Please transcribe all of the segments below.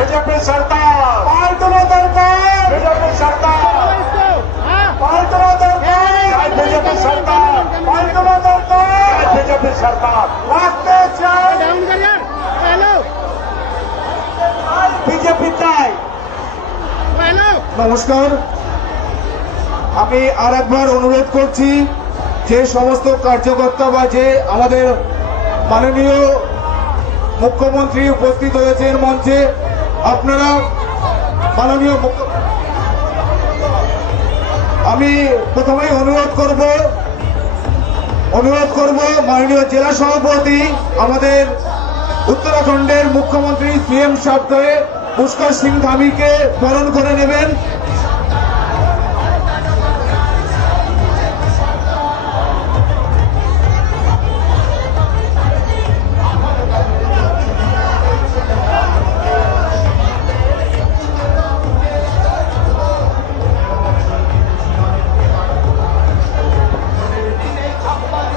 BJP सरकार पाल्टना दरकार BJP सरकार पाल्टना दरकार बीजेपी सरकार पाल्टना दरकार बीजेपी सरकार रास्ते चाय बीजेपी चाय। নমস্কার, আমি আর একবার অনুরোধ করছি যে সমস্ত কার্যকর্তা বা যে আমাদের মাননীয় মুখ্যমন্ত্রী উপস্থিত হয়েছেন মঞ্চে, আপনারা মাননীয় আমি প্রথমেই অনুরোধ করব মাননীয় জেলা সভাপতি আমাদের উত্তরাখণ্ডের মুখ্যমন্ত্রী সিএম সাহেবকে পুষ্কর সিং ধামিকে বরণ করে নেবেন।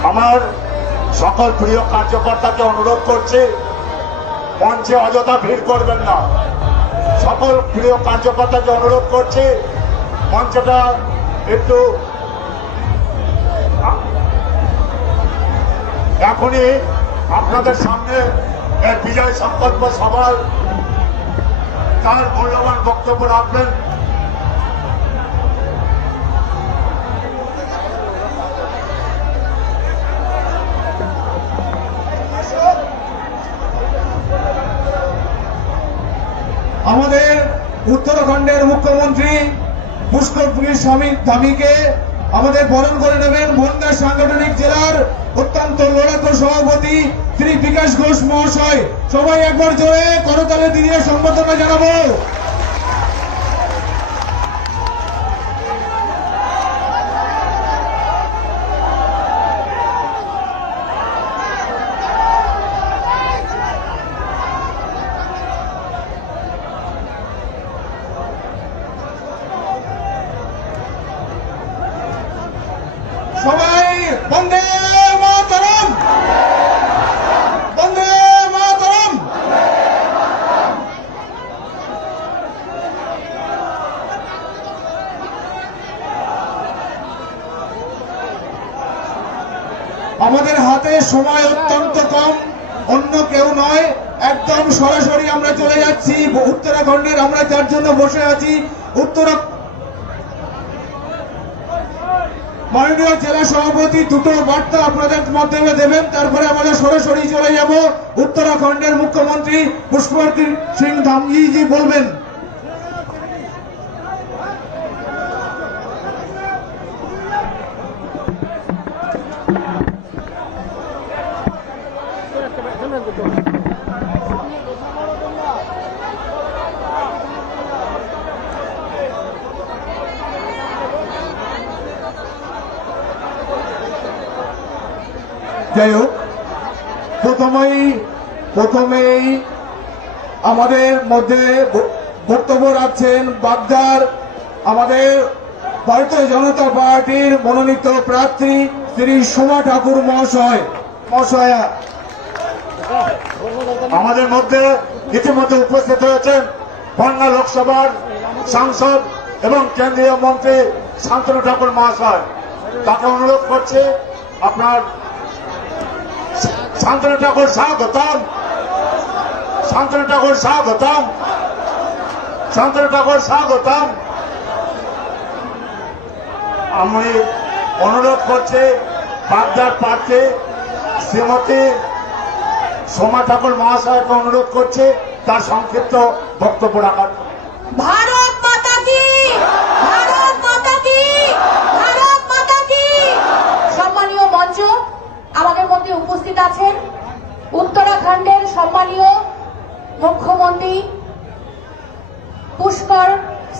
আমার সকল প্রিয় কার্যকর্তাকে অনুরোধ করছি মঞ্চে অযথা ভিড় করবেন না। সকল প্রিয় কার্যকর্তাকে অনুরোধ করছি মঞ্চটা একটু এখনই আপনাদের সামনে এর বিজয় সংকল্প সভায় তার মূল্যবান বক্তব্য রাখবেন। আমাদের উত্তরাখণ্ডের মুখ্যমন্ত্রী পুষ্কর স্বামী ধামিকে আমাদের বরণ করে নেবেন বনগাঁ সাংগঠনিক জেলার অত্যন্ত লড়াকু সভাপতি শ্রী বিকাশ ঘোষ মহাশয়। সবাই একবার জোরে করতালি দিয়ে সম্বর্ধনা জানাবো। সবাই বন্দে মাতরম, বন্দে মাতরম। আমাদের হাতে সময় অত্যন্ত কম, অন্য কেউ নয়, একদম সরাসরি আমরা চলে যাচ্ছি উত্তরাখণ্ডের। আমরা যার জন্য বসে আছি মাননীয় জেলা সভাপতি দুটো বার্তা আপনাদের মাধ্যমে দেবেন, তারপরে আমরা সরাসরি চলে যাব উত্তরাখণ্ডের মুখ্যমন্ত্রী পুষ্কর সিং ধামজি বলবেন। যাই হোক, প্রথমেই আমাদের মধ্যে বক্তব্য রাখছেন বাগদার আমাদের ভারতীয় জনতা পার্টির মনোনীত প্রার্থী শ্রী সোমা ঠাকুর মহাশয়া। আমাদের মধ্যে ইতিমধ্যে উপস্থিত হয়েছেন বনগাঁ লোকসভার সাংসদ এবং কেন্দ্রীয় মন্ত্রী শান্তনু ঠাকুর মহাশয়। তাকে অনুরোধ করছি আপনার শান্তনু ঠাকুর স্বাগতম, শান্তনু ঠাকুর স্বাগতম, শান্তনু ঠাকুর স্বাগতম। আমি অনুরোধ করছি বাগদার প্রার্থী শ্রীমতী সোমা ঠাকুর মহাশয়কে অনুরোধ করছি তার সংক্ষিপ্ত বক্তব্য রাখার। ভারত মাতা কি, ভারত মাতা কি, ভারত মাতা কি। সম্মানীয় মঞ্চ, আমাদের মধ্যে উপস্থিত আছেন উত্তরাখণ্ডের সম্মানীয় মুখ্যমন্ত্রী পুষ্কর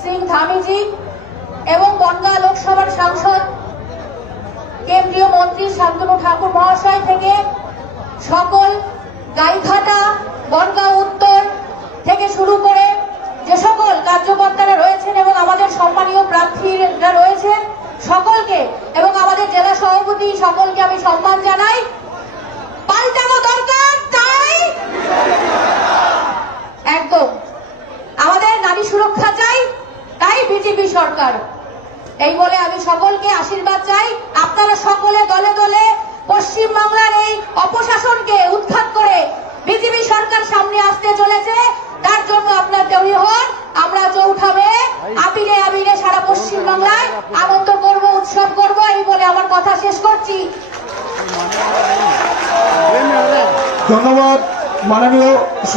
সিং ধামিজি এবং বনগাঁ লোকসভার সাংসদ কেন্দ্রীয় মন্ত্রী শান্তনু ঠাকুর মহাশয় থেকে সকল গাইঘাটা, বনগাঁ উত্তর থেকে শুরু করে যে সকল কার্যকর্তারা রয়েছেন এবং আমাদের সম্মানীয় প্রার্থীরা রয়েছেন সকলকে এবং আমাদের জেলা সভাপতি সকলকে আমি সম্মান জানাই। পাল্টানো দরকার, তাই একদম দরকার। এই বলে আমি সকলকে আশীর্বাদ চাই। আপনারা সকলে দলে দলে পশ্চিমবাংলার এই অপশাসনকে উৎখাত করে বিজেপি সরকার সামনে আসতে চলেছে, তার জন্য আপনার তৈরি হন। আমরা চৌঠামে আবিরে আবিরে সারা পশ্চিমবাংলায় আনন্দ করব, উৎসব করব। এই বলে আমার কথা শেষ করছি। ধন্যবাদ মাননীয়